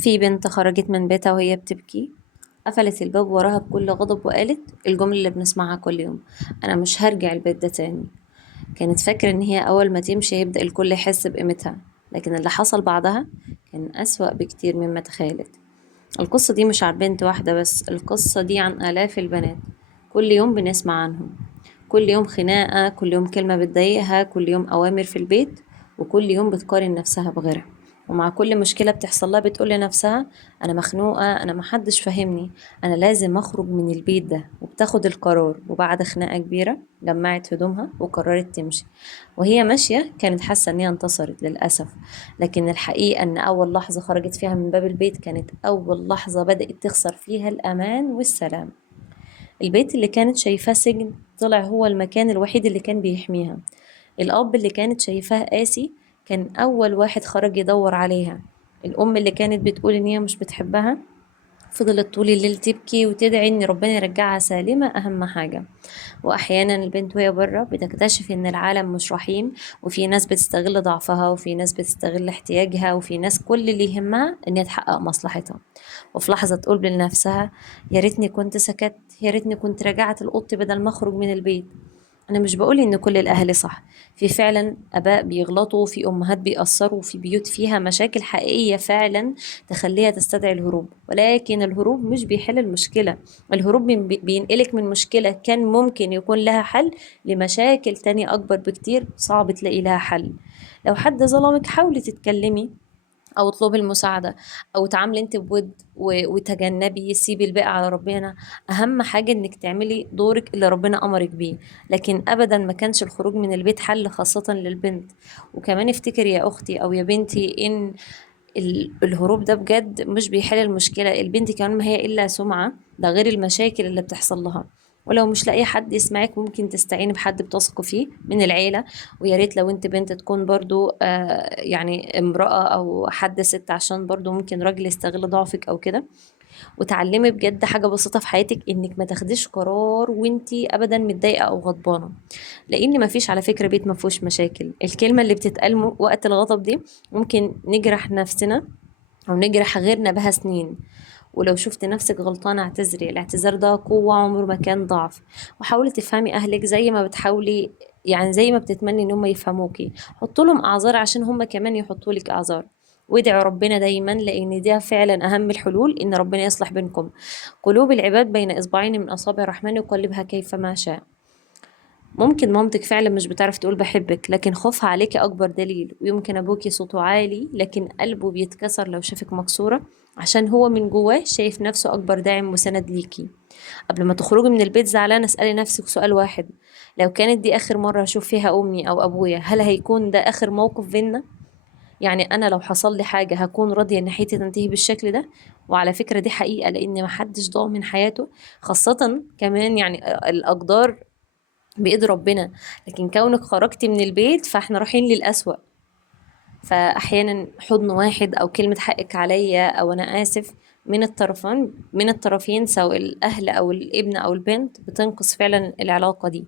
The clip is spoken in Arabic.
في بنت خرجت من بيتها وهي بتبكي، قفلت الباب وراها بكل غضب وقالت الجملة اللي بنسمعها كل يوم: أنا مش هرجع البيت ده تاني. كانت فاكرة إن هي أول ما تمشي هيبدأ الكل يحس بقيمتها، لكن اللي حصل بعدها كان أسوأ بكتير مما تخيلت. القصة دي مش عن بنت واحدة بس، القصة دي عن آلاف البنات كل يوم بنسمع عنهم. كل يوم خناقة، كل يوم كلمة بتضايقها، كل يوم أوامر في البيت، وكل يوم بتقارن نفسها بغيرها. ومع كل مشكلة بتحصل لها بتقول لنفسها: أنا مخنوقة، أنا محدش فاهمني، أنا لازم أخرج من البيت ده. وبتاخد القرار، وبعد خناقة كبيرة جمعت هدومها وقررت تمشي. وهي ماشية كانت حاسة إن هي انتصرت للأسف، لكن الحقيقة إن أول لحظة خرجت فيها من باب البيت كانت أول لحظة بدأت تخسر فيها الأمان والسلام. البيت اللي كانت شايفاه سجن طلع هو المكان الوحيد اللي كان بيحميها. الأب اللي كانت شايفاه قاسي كان أول واحد خرج يدور عليها. الأم اللي كانت بتقول إن هي مش بتحبها فضلت طول الليل تبكي وتدعي إن ربنا يرجعها سالمة، أهم حاجة. وأحيانا البنت وهي بره بتكتشف إن العالم مش رحيم، وفي ناس بتستغل ضعفها، وفي ناس بتستغل احتياجها، وفي ناس كل اللي يهمها إن هي تحقق مصلحتها. وفي لحظة تقول لنفسها: يا ريتني كنت سكت، يا ريتني كنت رجعت لأوضتي بدل ما أخرج من البيت. أنا مش بقول إن كل الأهل صح، في فعلا آباء بيغلطوا، في أمهات بيأثروا، في بيوت فيها مشاكل حقيقية فعلا تخليها تستدعي الهروب، ولكن الهروب مش بيحل المشكلة. الهروب بينقلك من مشكلة كان ممكن يكون لها حل لمشاكل تانية أكبر بكتير صعب تلاقي لها حل. لو حد ظلمك حاولي تتكلمي او اطلبي المساعدة، او تعاملي انت بود وتجنبي، سيبي الباقي على ربنا. اهم حاجة انك تعملي دورك اللي ربنا امرك بيه، لكن ابدا ما كانش الخروج من البيت حل خاصة للبنت. وكمان افتكري يا اختي او يا بنتي ان الهروب ده بجد مش بيحل المشكلة. البنت كمان ما هي إلا سمعة، ده غير المشاكل اللي بتحصل لها. ولو مش لاقي حد يسمعك ممكن تستعيني بحد بتثقوا فيه من العيلة. ويا ريت لو انت بنت تكون برضو يعني امرأة أو حد ست، عشان برضو ممكن راجل يستغل ضعفك أو كده. وتعلمي بجد حاجة بسيطة في حياتك: انك ما تاخديش قرار وانتي ابدا متضايقة او غضبانة، لان ما فيش على فكرة بيت ما فيهوش مشاكل. الكلمة اللي بتتقال وقت الغضب دي ممكن نجرح نفسنا او نجرح غيرنا بها سنين. ولو شفت نفسك غلطانة اعتذري، الاعتذار ده قوة عمره ما كان ضعف. وحاولي تفهمي اهلك زي ما بتحاولي، يعني زي ما بتتمني ان هم يفهموكي. حطوا لهم اعذار عشان هم كمان يحطوا لك اعذار. وادعوا ربنا دايما، لان ده فعلا اهم الحلول، ان ربنا يصلح بينكم. قلوب العباد بين اصبعين من اصابع الرحمن يقلبها كيفما شاء. ممكن مامتك فعلا مش بتعرف تقول بحبك، لكن خوفها عليكي أكبر دليل. ويمكن أبوكي صوته عالي لكن قلبه بيتكسر لو شافك مكسورة، عشان هو من جواه شايف نفسه أكبر داعم وسند ليكي. قبل ما تخرجي من البيت زعلانة اسألي نفسك سؤال واحد: لو كانت دي آخر مرة أشوف فيها أمي أو أبويا، هل هيكون ده آخر موقف بينا؟ يعني أنا لو حصل لي حاجة هكون راضية إن حياتي تنتهي بالشكل ده؟ وعلى فكرة دي حقيقة، لأن محدش ضامن حياته، خاصة كمان يعني الأقدار بإيد ربنا. لكن كونك خرجتي من البيت فاحنا رايحين للأسوأ. فأحيانا حضن واحد أو كلمة حقك عليا أو أنا آسف من الطرفين سواء الأهل أو الابن أو البنت بتنقذ فعلا العلاقة دي.